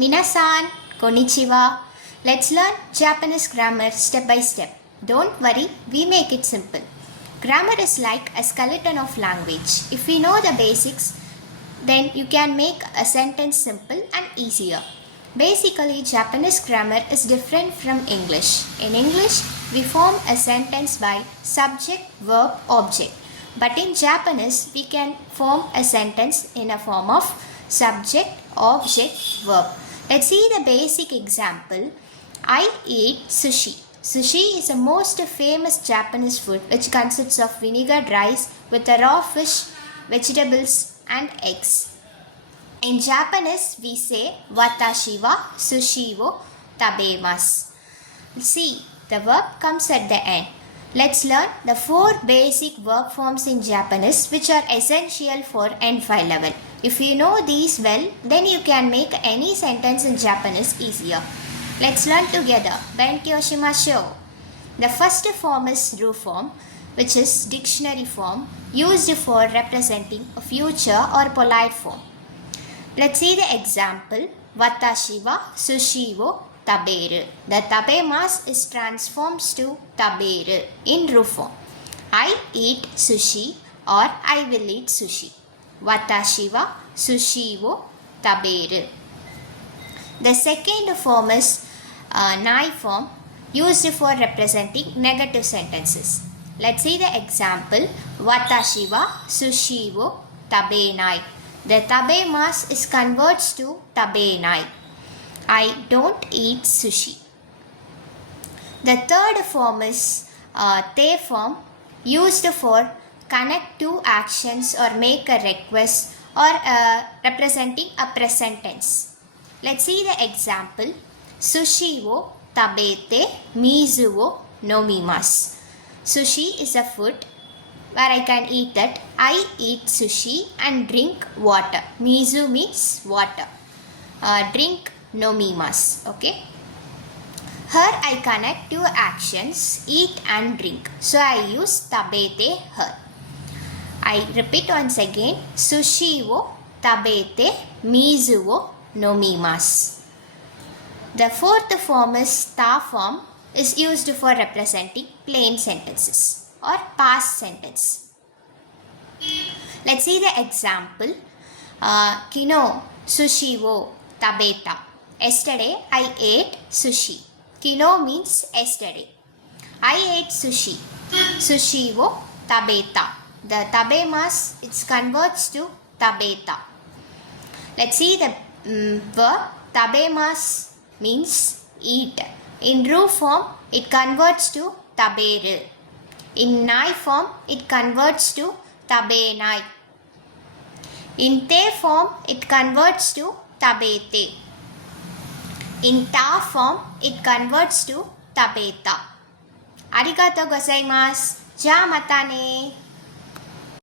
Minasan, konnichiwa. Let's learn Japanese grammar step by step. Don't worry, we make it simple. Grammar is like a skeleton of language. If we know the basics, then you can make a sentence simple and easier. Basically, Japanese grammar is different from English. In English, we form a sentence by subject, verb, object. But in Japanese, we can form a sentence in a form of subject, object, verb. Let's see the basic example. I eat sushi. Sushi is the most famous Japanese food which consists of vinegared rice with a raw fish, vegetables and eggs. In Japanese, we say watashi wa sushi wo tabemasu. See, the verb comes at the end. Let's learn the 4 basic verb forms in Japanese which are essential for N5 level. If you know these well, then you can make any sentence in Japanese easier. Let's learn together. Benkyou shimashou. The first form is ru form, which is dictionary form used for representing a future or polite form. Let's see the example. Watashi wa sushi wo taberu. The tabemasu is transformed to taberu in ru form. I eat sushi or I will eat sushi. Watashi wa sushi wo taberu. The second form is nai form used for representing negative sentences. Let's see the example. Watashi wa sushi wo tabenai. The tabemasu is converted to tabenai. I don't eat sushi. The third form is te form used for connect two actions or make a request or representing a present tense. Let's see the example. Sushi wo tabete mizu wo nomimasu. Sushi is a food where I can eat that. I eat sushi and drink water. Mizu means water. Drink nomimasu. Okay. Here I connect two actions, eat and drink. So I use tabete here. I repeat once again. Sushi wo tabete mizu wo nomimasu. The fourth form is ta form is used for representing plain sentences or past sentence. Let's see the example. Kino sushi wo tabeta. Yesterday I ate sushi. Kino means yesterday. I ate sushi. Sushi wo tabeta. The tabemasu it converts to tabeta. Let's see the verb. Tabemasu means eat. In ru form it converts to taberu. In nai form it converts to tabenai. In te form it converts to tabete. In ta form it converts to tabeta. Arigatou gozaimasu. Ja mata ne.